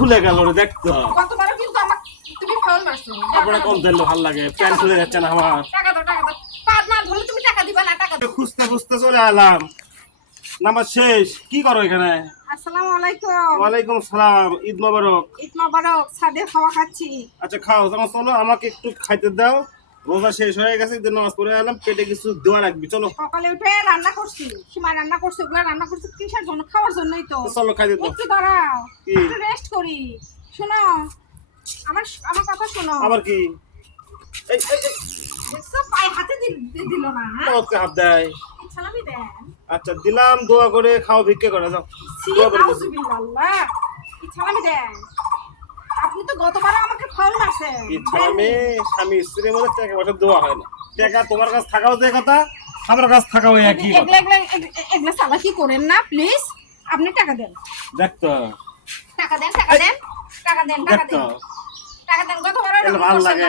খুলে গেল রে, দেখতো কতবারও কিন্তু আমাকে তুমি ফাউল মারছো। আপনারা কম দিলে ভালো লাগে, প্যান্ট খুলে যাচ্ছে না আমার। টাকা দাও, টাকা দাও। পাঁচ মাস ধরে তুমি টাকা দিবা না, টাকা দাও। খুঁজতে খুঁজতে চলে এলাম, নামাজ শেষ। কি করো এখানে? আসসালামু আলাইকুম। ওয়ালাইকুম সালাম, ঈদ মোবারক। ঈদ মোবারক। ছাদে খাওয়া খাচ্ছি। আচ্ছা খাও, তোমার চলো, আমাকে একটু খাইতে দাও। রোজা শেষ হয়ে গেছে, ঈদের নামাজ পড়ে এলাম, পেটে কিছু দেওয়া রাখবি। চলো সকালে উঠে রান্না করছি, সীমা রান্না করছে, ওগুলো রান্না করছে কিসের জন্য? খাওয়ার জন্যই তো। চলো খাইতে দাও। একটু দাঁড়াও, কি? একটু রেস্ট করি। শোনো, আমার আমার কথা শোনো। আবার কি? এই এই এই, দেখছো পায়ে হাতে দিল না, হ্যাঁ? তোমাকে হাত দেয়। সালামি দেন। আচ্ছা দিলাম, দোয়া করে খাও, ভিক্ষে করে যাও। সি দোয়া করে দিছি। নাউজুবিল্লাহ। সালামি দেন। আপনি তো গতবার আমাকে ফাউল মারছেন। ইচ্ছামে স্বামী স্ত্রীর মধ্যে টাকা পয়সা দেওয়া হয় না। টাকা তোমার কাছে থাকাও যে কথা, আমার কাছে থাকাও একই কথা। এগুলা চালাকি করেন না প্লিজ। আপনি টাকা দেন, দেখতো টাকা দেন, টাকা দেন, টাকা দেন, টাকা দেখতো দেন, টাকা দেন। গতবার এগুলো ভালো লাগে।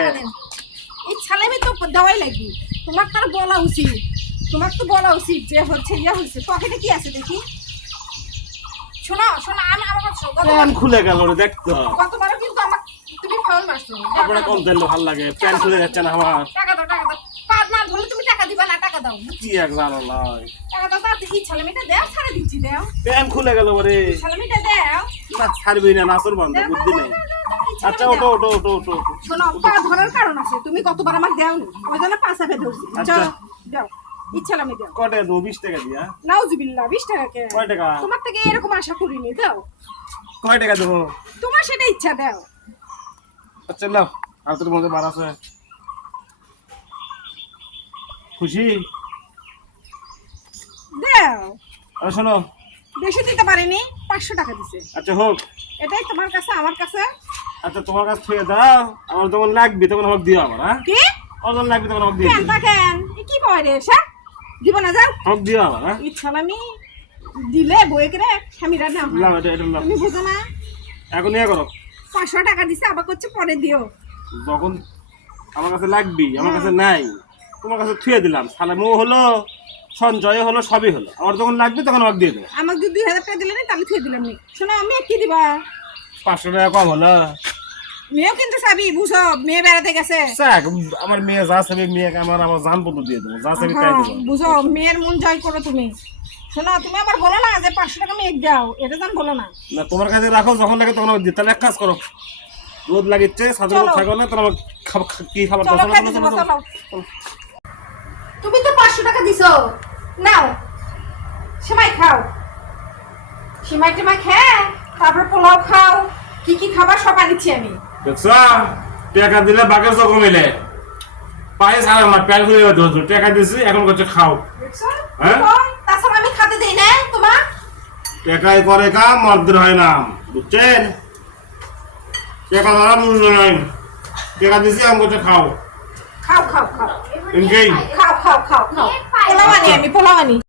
এই ছালেমি তো দেওয়াই লাগবে। তোমার তার বলা উচিত, তোমার তো বলা উচিত যে হচ্ছে ইয়া হয়েছে। পকেটে কি আছে দেখি। শোনো শোনো, আমি আমার কথা শোনো। প্যান্ট খুলে গেল রে, দেখতো গতবারও কিন্তু আমাকে তুমি ফাউল মারছো। আপনারা কম দিলে ভালো লাগে, প্যান্ট খুলে যাচ্ছে না আমার। টাকা দাও, টাকা দাও। পাঁচ মাস ধরে তুমি টাকা দিবা না, টাকা দাও। কি এক জানো নয়, টাকা দাও। তাতে কি ছালেমিটা দেও, ছাড়ে দিচ্ছি দেও। প্যান্ট খুলে গেল রে। ছালেমিটা দেও। না ছাড়বি না, নাচর বন্ধ, দেও, বুদ্ধি দাও, নেই। দাও, দাও, দাও, এই আচ্ছা ছালেমি ওটো দেও। ওটো ওটো ওটো ওটো। শোনো, পা ধরার কারণ আছে। তুমি কতবার আমাকে দেওনি, ওই জন্য পাঁচা ফেলে ধরছি। আচ্ছা। চলো দেও, ইচ্ছা আমি দেও। কয় টাকা দেবো? 20 টাকা দিয়া। নাউজুবিল্লাহ, 20 টাকা কে? কয় টাকা? তোমার থেকে এরকম আশা করিনি। দাও, কয় টাকা দেবো? তোমার সেটা ইচ্ছা দাও। আচ্ছা নাও, আর তোর মধ্যে বার আছে। খুশি? দাও। আর শোনো, বেশি দিতে পারিনি, 500 টাকা দিছে। আচ্ছা হোক। এটাই তোমার কাছে, আমার কাছে। আচ্ছা তোমার কাছে ছুঁয়ে দাও, আমার যখন লাগবে তখন আমাকে দিও। আমার হ্যাঁ, কি আমার যখন লাগবে তখন আমাকে দিয়ে কেন কেন এ কি কয় রে সা? দিব না যাও। আমাকে দিও। আমার হ্যাঁ, ইচ্ছা আমি দিলে বই করে স্বামীরা না হয়। লাও, এটা এটা লাও। তুমি বুঝো না? এখন ইয়ে করো, 500 টাকা দিছে, আবার করছে পরে দিও। যখন আমার কাছে লাগবি, আমার কাছে নাই, তোমার কাছে ছুঁয়ে দিলাম। সালামও হলো, সঞ্চয় হলো, সবই হলো। আমার যখন লাগবে তখন আমাকে দিয়ে দেবো। আমাকে যদি 2000 টাকা দিলে না, তাহলে থুয়ে দিলাম নি। শোনো, আমি কি দিবা? 500 টাকা কম হলো। মেয়েও কিন্তু চাবি, বুঝো, মেয়ে বেড়াতে গেছে। স্যার, আমার মেয়ে যা চাবি, মেয়েকে আমার আমার জান পর্যন্ত দিয়ে দেবো। যা চাবি তাই দেবো। বুঝো, মেয়ের মন জয় করো তুমি। শোনো, তুমি আবার বলো না যে 500 টাকা মেয়ে দাও, এটা জান বলো না। না তোমার কাছে রাখো, যখন লাগে তখন আমাকে দিই। তাহলে এক কাজ করো, রোদ লাগিচ্ছে, সাথে চলো। থাকো না, তাহলে আমার কি খাবার চলো, দরকার? খাইতে যাবো, চলো। তুমি তো 500 টাকা দিছো, নাও সেমাই খাও। সেমাই টেমাই খেয়ে তারপর পোলাও খাও, কি কি খাবার সব আনিছি আমি। দেখছো, টাকা দিলে বাঘের চোখ মিলে, পায়ে সারা না, প্যান্ট খুলে ধরছো। টাকা দিছি, এখন করছে খাও। দেখছো? হ্যাঁ? ওই, তাছাড়া আমি খাতে দেই না তোমার। টাকাই করে কাম, মর্দের হয় না, বুঝছেন? টাকা ধরা মূল্য নাই। টাকা দিছি, এখন করছে খাও। খাও খাও খাও এমকেই খাও খাও খাও খাও। পোলাও আনি আমি, পোলাও আনি।